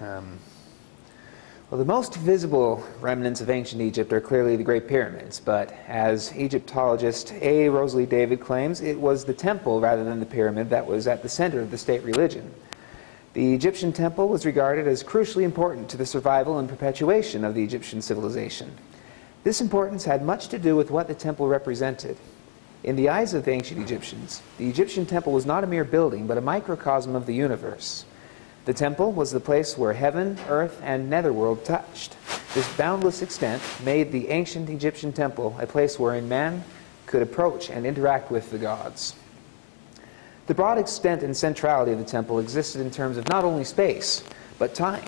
Well, the most visible remnants of ancient Egypt are clearly the Great Pyramids, but as Egyptologist A. Rosalie David claims, it was the temple rather than the pyramid that was at the center of the state religion. The Egyptian temple was regarded as crucially important to the survival and perpetuation of the Egyptian civilization. This importance had much to do with what the temple represented. In the eyes of the ancient Egyptians, the Egyptian temple was not a mere building, but a microcosm of the universe. The temple was the place where heaven, earth, and netherworld touched. This boundless extent made the ancient Egyptian temple a place wherein man could approach and interact with the gods. The broad extent and centrality of the temple existed in terms of not only space, but time.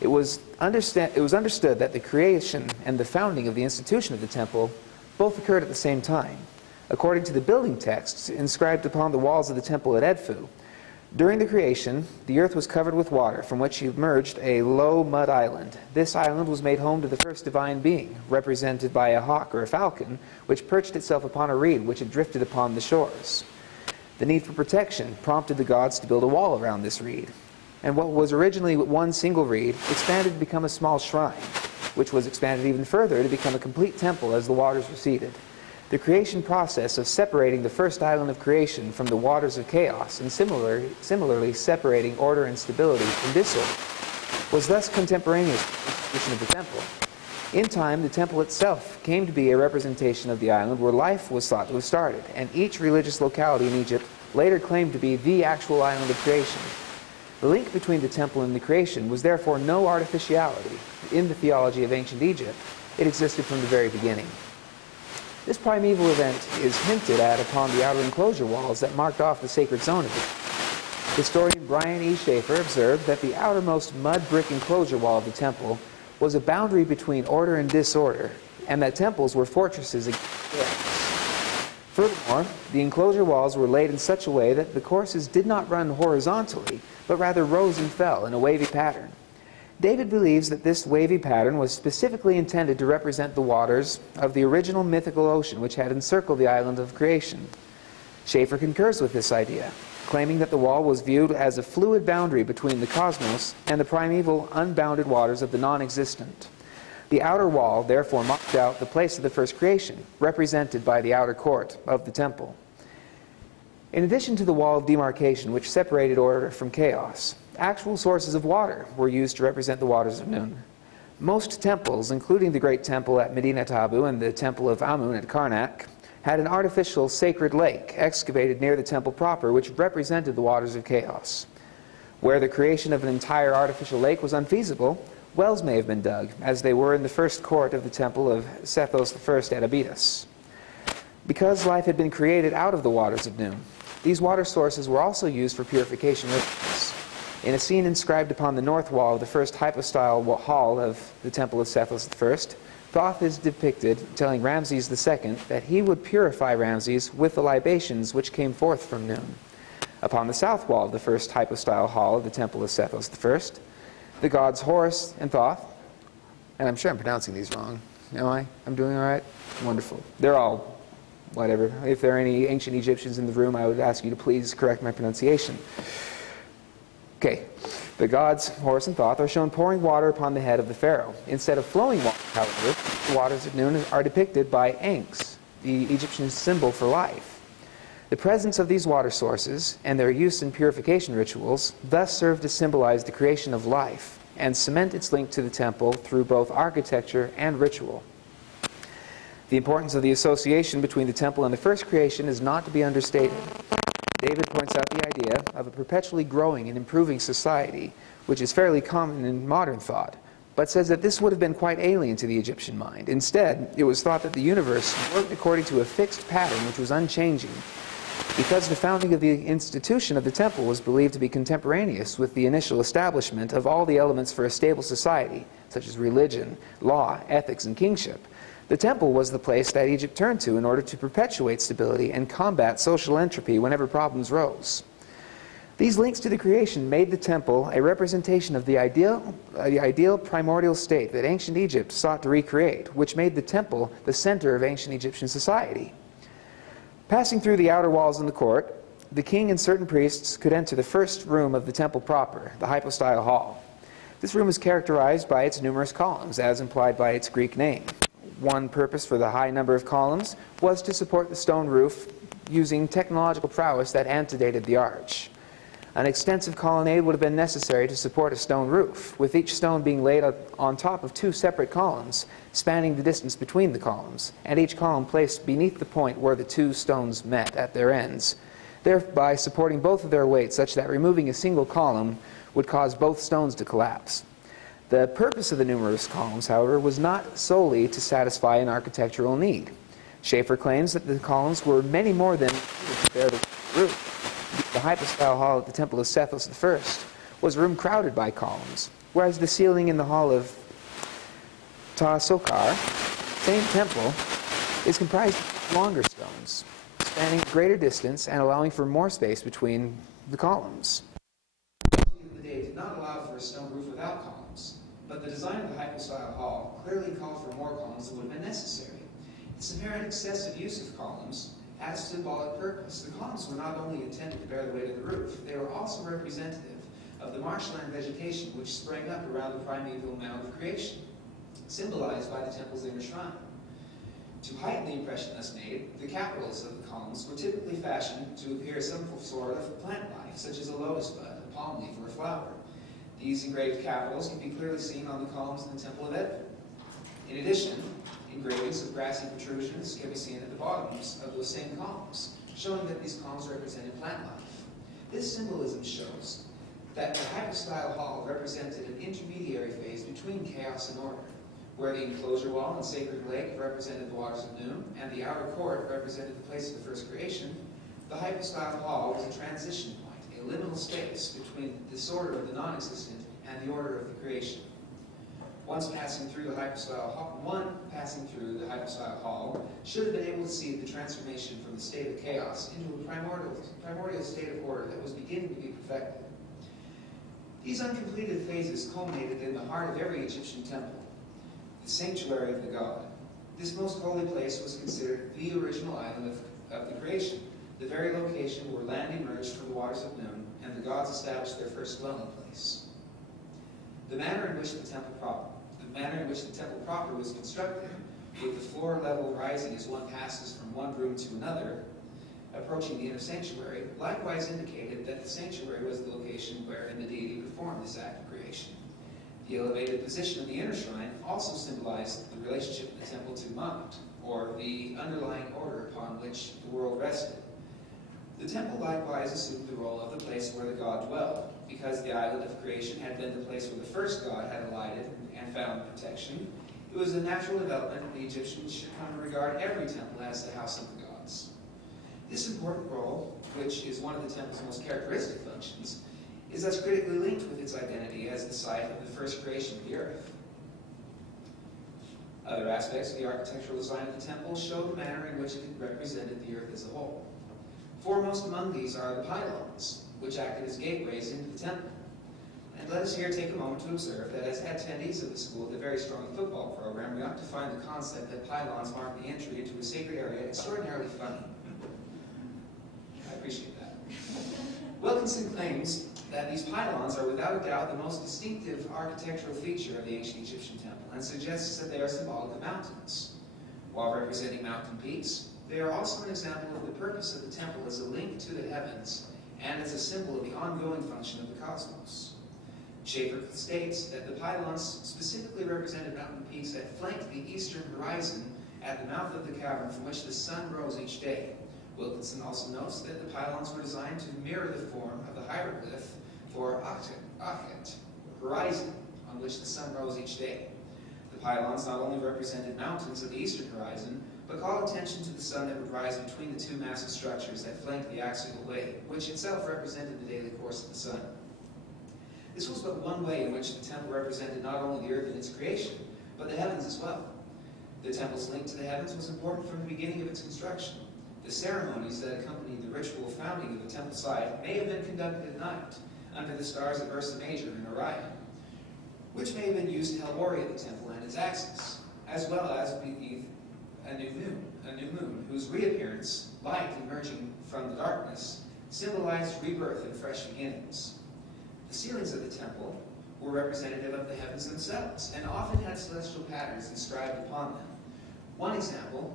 It was understood that the creation and the founding of the institution of the temple both occurred at the same time. According to the building texts inscribed upon the walls of the temple at Edfu, during the creation, the earth was covered with water, from which emerged a low mud island. This island was made home to the first divine being, represented by a hawk or a falcon, which perched itself upon a reed which had drifted upon the shores. The need for protection prompted the gods to build a wall around this reed, and what was originally one single reed expanded to become a small shrine, which was expanded even further to become a complete temple as the waters receded. The creation process of separating the first island of creation from the waters of chaos, and similarly separating order and stability from disorder, was thus contemporaneous with the institution of the temple. In time, the temple itself came to be a representation of the island where life was thought to have started, and each religious locality in Egypt later claimed to be the actual island of creation. The link between the temple and the creation was therefore no artificiality. In the theology of ancient Egypt, it existed from the very beginning. This primeval event is hinted at upon the outer enclosure walls that marked off the sacred zone of it. Historian Brian E. Schaefer observed that the outermost mud brick enclosure wall of the temple was a boundary between order and disorder, and that temples were fortresses against chaos. Furthermore, the enclosure walls were laid in such a way that the courses did not run horizontally, but rather rose and fell in a wavy pattern. David believes that this wavy pattern was specifically intended to represent the waters of the original mythical ocean which had encircled the island of creation. Schaefer concurs with this idea, claiming that the wall was viewed as a fluid boundary between the cosmos and the primeval, unbounded waters of the non-existent. The outer wall therefore marked out the place of the first creation, represented by the outer court of the temple. In addition to the wall of demarcation which separated order from chaos, actual sources of water were used to represent the waters of Nun. Most temples, including the great temple at Medina Tabu and the temple of Amun at Karnak, had an artificial sacred lake excavated near the temple proper which represented the waters of chaos. Where the creation of an entire artificial lake was unfeasible, wells may have been dug, as they were in the first court of the temple of Sethos I at Abydos. Because life had been created out of the waters of Nun, these water sources were also used for purification rituals. In a scene inscribed upon the north wall of the first hypostyle hall of the temple of Sethos I, Thoth is depicted telling Ramses II that he would purify Ramses with the libations which came forth from Nun. Upon the south wall of the first hypostyle hall of the temple of Sethos I, the gods Horus and Thoth, and I'm sure I'm pronouncing these wrong. Am I? I'm doing all right? Wonderful. They're all whatever. If there are any ancient Egyptians in the room, I would ask you to please correct my pronunciation. Okay, the gods Horus and Thoth are shown pouring water upon the head of the pharaoh. Instead of flowing water, however, the waters of Nun are depicted by Ankhs, the Egyptian symbol for life. The presence of these water sources and their use in purification rituals thus serve to symbolize the creation of life and cement its link to the temple through both architecture and ritual. The importance of the association between the temple and the first creation is not to be understated. David points out the idea of a perpetually growing and improving society, which is fairly common in modern thought, but says that this would have been quite alien to the Egyptian mind. Instead, it was thought that the universe worked according to a fixed pattern which was unchanging. Because the founding of the institution of the temple was believed to be contemporaneous with the initial establishment of all the elements for a stable society, such as religion, law, ethics, and kingship, the temple was the place that Egypt turned to in order to perpetuate stability and combat social entropy whenever problems rose. These links to the creation made the temple a representation of the ideal primordial state that ancient Egypt sought to recreate, which made the temple the center of ancient Egyptian society. Passing through the outer walls in the court, the king and certain priests could enter the first room of the temple proper, the hypostyle hall. This room is characterized by its numerous columns, as implied by its Greek name. One purpose for the high number of columns was to support the stone roof using technological prowess that antedated the arch. An extensive colonnade would have been necessary to support a stone roof, with each stone being laid on top of two separate columns, spanning the distance between the columns, and each column placed beneath the point where the two stones met at their ends, thereby supporting both of their weight such that removing a single column would cause both stones to collapse. The purpose of the numerous columns, however, was not solely to satisfy an architectural need. Schaeffer claims that the columns were many more than needed to bear the roof. The hypostyle hall at the Temple of Sethos I was a room crowded by columns, whereas the ceiling in the hall of Ta-Sokar, same temple, is comprised of longer stones, spanning a greater distance and allowing for more space between the columns. The day did not allow for a stone roof without columns, but the design of the hypostyle hall clearly called for more columns than would have been necessary. This apparent excessive use of columns had a symbolic purpose. The columns were not only intended to bear the weight of the roof, they were also representative of the marshland vegetation which sprang up around the primeval mound of creation, symbolized by the temple's inner shrine. To heighten the impression thus made, the capitals of the columns were typically fashioned to appear some sort of plant life, such as a lotus bud, a palm leaf, or a flower. These engraved capitals can be clearly seen on the columns in the Temple of Edfu. In addition, engravings of grassy protrusions can be seen at the bottoms of those same columns, showing that these columns represented plant life. This symbolism shows that the hypostyle hall represented an intermediary phase between chaos and order, where the enclosure wall and sacred lake represented the waters of Noon, and the outer court represented the place of the first creation. The hypostyle hall was a transition point, a liminal space between the disorder of the non-existent and the order of the creation. One passing through the hypostyle hall should have been able to see the transformation from the state of chaos into a primordial state of order that was beginning to be perfected. These uncompleted phases culminated in the heart of every Egyptian temple, the sanctuary of the god. This most holy place was considered the original island of the creation, the very location where land emerged from the waters of Noon, and the gods established their first dwelling place. The manner in which the temple proper was constructed, with the floor level rising as one passes from one room to another, approaching the inner sanctuary, likewise indicated that the sanctuary was the location wherein the deity performed this act of creation. The elevated position of the inner shrine also symbolized the relationship of the temple to Ma'at, or the underlying order upon which the world rested. The temple likewise assumed the role of the place where the god dwelled, because the island of creation had been the place where the first god had alighted and found protection. It was a natural development that the Egyptians should come to regard every temple as the house of the gods. This important role, which is one of the temple's most characteristic functions, is thus critically linked with its identity as the site of the first creation of the earth. Other aspects of the architectural design of the temple show the manner in which it represented the earth as a whole. Foremost among these are the pylons, which acted as gateways into the temple. And let us here take a moment to observe that as attendees of the school with a very strong football program, we ought to find the concept that pylons mark the entry into a sacred area extraordinarily funny. I appreciate that. Wilkinson claims that these pylons are without a doubt the most distinctive architectural feature of the ancient Egyptian temple, and suggests that they are symbolic of mountains. While representing mountain peaks, they are also an example of the purpose of the temple as a link to the heavens and as a symbol of the ongoing function of the cosmos. Schaeffer states that the pylons specifically represented mountain peaks that flanked the eastern horizon at the mouth of the cavern from which the sun rose each day. Wilkinson also notes that the pylons were designed to mirror the form of the hieroglyph for Akhet, horizon, on which the sun rose each day. The pylons not only represented mountains of the eastern horizon, but called attention to the sun that would rise between the two massive structures that flanked the axial way, which itself represented the daily course of the sun. This was but one way in which the temple represented not only the earth and its creation, but the heavens as well. The temple's link to the heavens was important from the beginning of its construction. The ceremonies that accompanied the ritual founding of the temple site may have been conducted at night, under the stars of Ursa Major and Orion, which may have been used to help orient the temple and its axis, as well as beneath a new moon, whose reappearance, light emerging from the darkness, symbolized rebirth and fresh beginnings. The ceilings of the temple were representative of the heavens themselves, and often had celestial patterns inscribed upon them. One example,